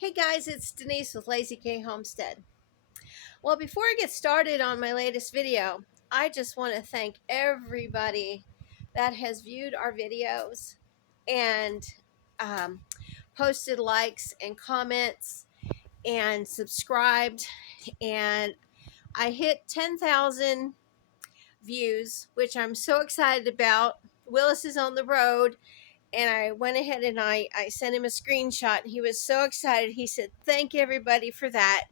Hey guys, it's Denise with Lazy K Homestead. Well, before I get started on my latest video, I just want to thank everybody that has viewed our videos and um, posted likes and comments and subscribed. And I hit 10,000 views, which I'm so excited about. Willis is on the road, and I went ahead and I sent him a screenshot. He was so excited. He said, "Thank everybody for that.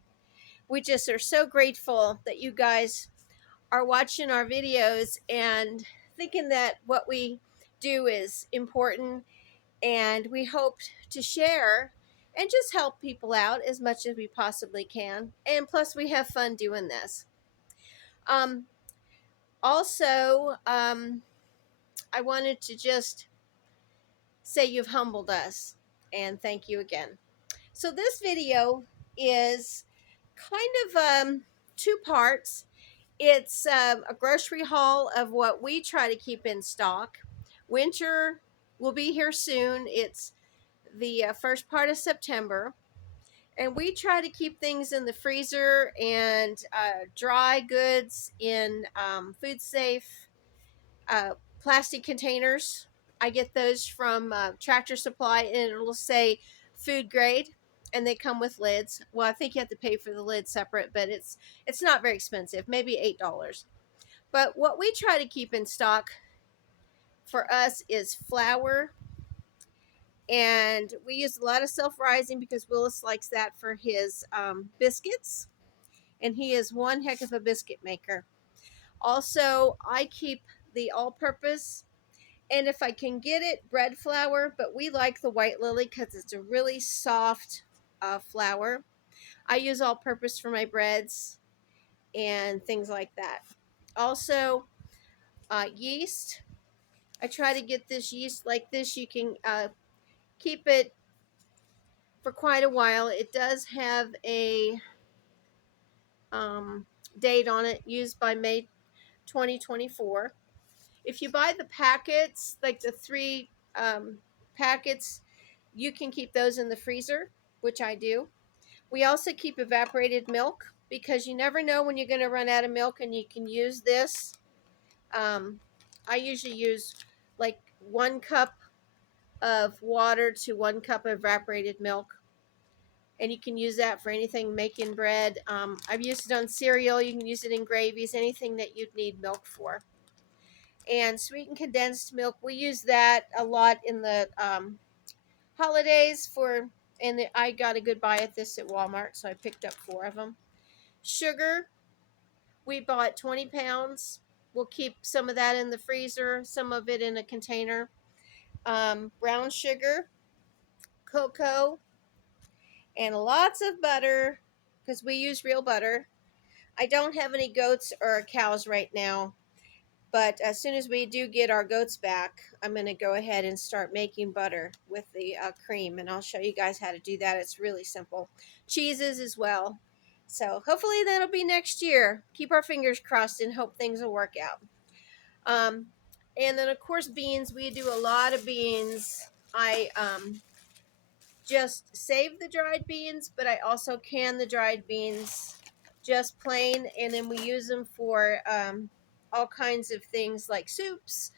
We just are so grateful that you guys are watching our videos and thinking that what we do is important, and we hope to share and just help people out as much as we possibly can. And plus, we have fun doing this." Um, also, I wanted to just say you've humbled us, and thank you again. So this video is kind of two parts. It's a grocery haul of what we try to keep in stock. Winter will be here soon. It's the first part of September, and we try to keep things in the freezer and dry goods in food safe uh, plastic containers. I get those from Tractor Supply, and it'll say food grade, and they come with lids. Well, I think you have to pay for the lid separate, but it's not very expensive, maybe $8. But what we try to keep in stock for us is flour, and we use a lot of self-rising because Willis likes that for his biscuits, and he is one heck of a biscuit maker. Also, I keep the all-purpose, and if I can get it, bread flour, but we like the white lily because it's a really soft flour. I use all purpose for my breads and things like that. Also, yeast. I try to get this yeast like this. You can keep it for quite a while. It does have a um, date on it, used by May 2024. If you buy the packets, like the three packets, you can keep those in the freezer, which I do. We also keep evaporated milk because you never know when you're going to run out of milk, and you can use this. I usually use like 1 cup of water to 1 cup of evaporated milk, and you can use that for anything, making bread. I've used it on cereal. You can use it in gravies, anything that you'd need milk for. And sweetened condensed milk, we use that a lot in the holidays for, and I got a good buy at this at Walmart, so I picked up 4 of them. Sugar, we bought 20 pounds. We'll keep some of that in the freezer, some of it in a container. Brown sugar, cocoa, and lots of butter because we use real butter. I don't have any goats or cows right now, but as soon as we do get our goats back, I'm going to go ahead and start making butter with the cream, and I'll show you guys how to do that. It's really simple. Cheeses as well. So hopefully that'll be next year. Keep our fingers crossed and hope things will work out. And then, of course, beans. We do a lot of beans. I just save the dried beans, but I also can the dried beans just plain, and then we use them for all kinds of things like soups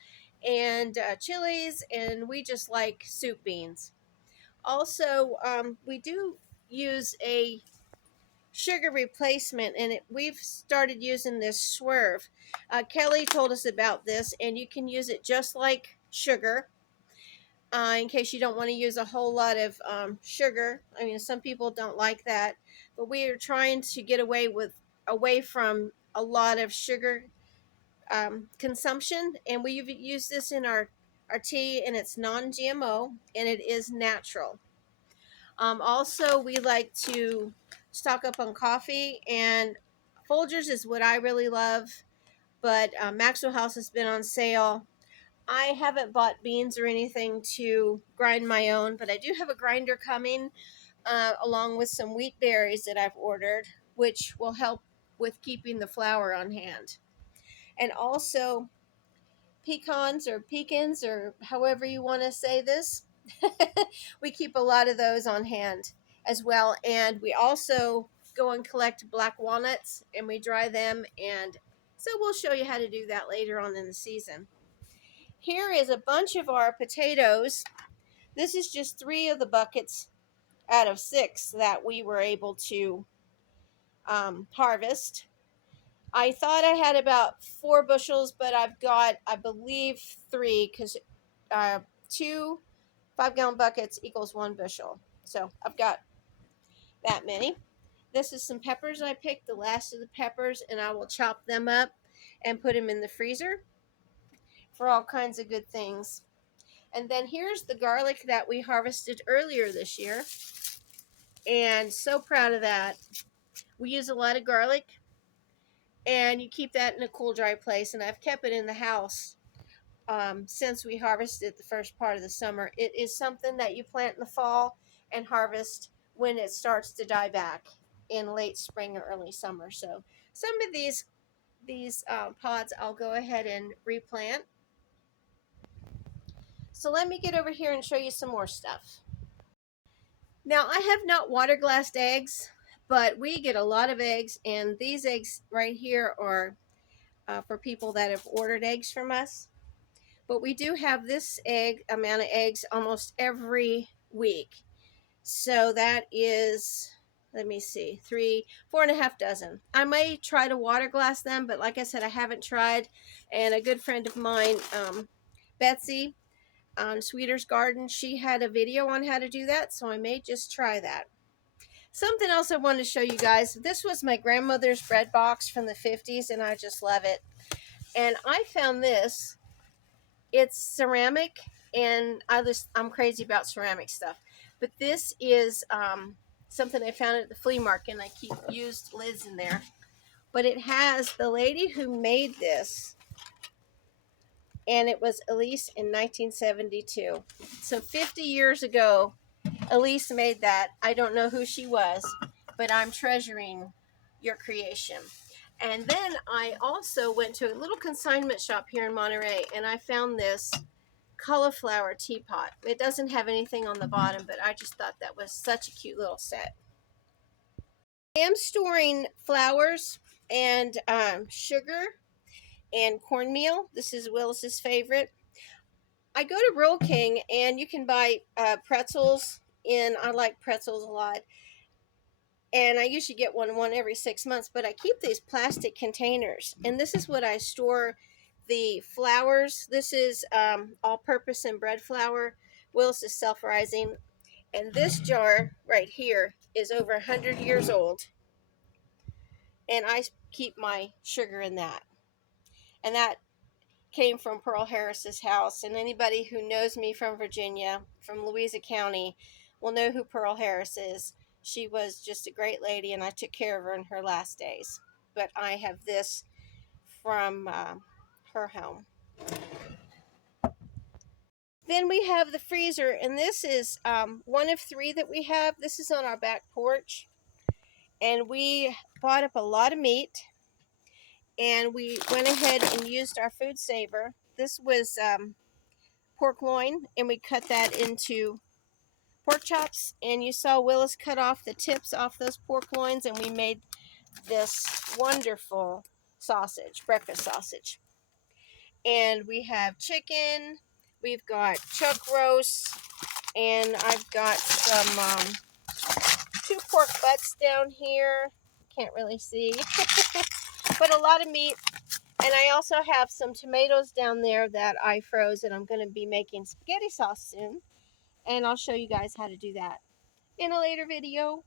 and chilies, and we just like soup beans. Also, we do use a sugar replacement, and we've started using this Swerve. Kelly told us about this, and you can use it just like sugar. In case you don't want to use a whole lot of sugar. I mean, some people don't like that, but we are trying to get away from a lot of sugar consumption, and we've used this in our tea, and it's non-GMO, and it is natural. Also, we like to stock up on coffee, and Folgers is what I really love, but Maxwell House has been on sale. I haven't bought beans or anything to grind my own, but I do have a grinder coming along with some wheat berries that I've ordered, which will help with keeping the flour on hand. And also pecans or however you want to say this. We keep a lot of those on hand. as well. And we also go and collect black walnuts and we dry them, and so we'll show you how to do that later on in the season. Here is a bunch of our potatoes. This is just 3 of the buckets out of 6 that we were able to harvest. I thought I had about 4 bushels, but I've got, I believe, 3, because 2 5-gallon buckets equals 1 bushel. So I've got that many. This is some peppers I picked, the last of the peppers, and I will chop them up and put them in the freezer for all kinds of good things. And then here's the garlic that we harvested earlier this year, and so proud of that. We use a lot of garlic, and you keep that in a cool, dry place, and I've kept it in the house since we harvested the first part of the summer. It is something that you plant in the fall and harvest when it starts to die back in late spring or early summer. So some of these pods I'll go ahead and replant. So let me get over here and show you some more stuff. Now, I have not water glassed eggs, but we get a lot of eggs, and these eggs right here are for people that have ordered eggs from us. But we do have this amount of eggs almost every week. So that is, let me see, 4.5 dozen. I may try to water glass them, but like I said, I haven't tried. And a good friend of mine, Betsy, on Sweeter's Garden, she had a video on how to do that, so I may just try that. Something else I wanted to show you guys. This was my grandmother's bread box from the 50s, and I just love it. And I found this. It's ceramic, and I'm crazy about ceramic stuff. But this is something I found at the flea market, and I keep used lids in there. But it has the lady who made this, and it was Elise in 1972. So 50 years ago, Elise made that. I don't know who she was, but I'm treasuring your creation. And then I also went to a little consignment shop here in Monterey, and I found this cauliflower teapot. It doesn't have anything on the bottom, but I just thought that was such a cute little set. I am storing flours and sugar and cornmeal. This is Willis's favorite. I go to Roll King, and you can buy pretzels, and I like pretzels a lot. And I usually get one every 6 months, but I keep these plastic containers, and this is what I store the flours. This is all-purpose and bread flour. Willis is self-rising, and this jar right here is over 100 years old, and I keep my sugar in that. And that came from Pearl Harris's house, and anybody who knows me from Virginia, from Louisa County, will know who Pearl Harris is. She was just a great lady, and I took care of her in her last days. But I have this from her home. Then we have the freezer, and this is one of 3 that we have. This is on our back porch, and we bought up a lot of meat, and we went ahead and used our food saver. This was pork loin, and we cut that into pork chops, and you saw Willis cut off the tips off those pork loins, and we made this wonderful sausage, breakfast sausage. And we have chicken, we've got chuck roast, and I've got some 2 pork butts down here. Can't really see, but a lot of meat. And I also have some tomatoes down there that I froze, and I'm going to be making spaghetti sauce soon. And I'll show you guys how to do that in a later video.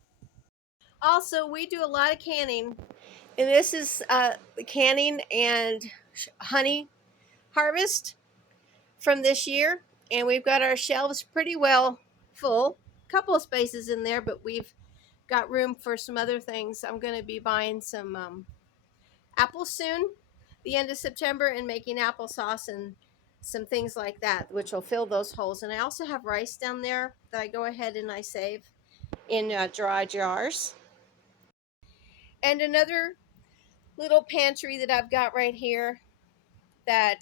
Also, we do a lot of canning, and this is the canning and honey harvest from this year, and we've got our shelves pretty well full. A couple of spaces in there, but we've got room for some other things. I'm going to be buying some apples soon, the end of September, and making applesauce and some things like that, which will fill those holes. And I also have rice down there that I go ahead and I save in dry jars. And another little pantry that I've got right here that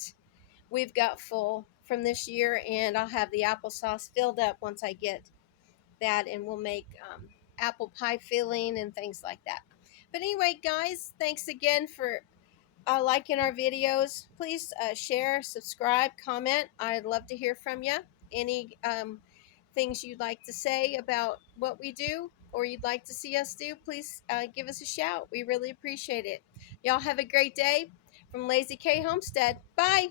we've got full from this year, and I'll have the applesauce filled up once I get that, and we'll make apple pie filling and things like that. But anyway, guys, thanks again for liking our videos. Please share, subscribe, comment. I'd love to hear from you. Any things you'd like to say about what we do or you'd like to see us do, please give us a shout. We really appreciate it. Y'all have a great day from Lazy K Homestead. Bye.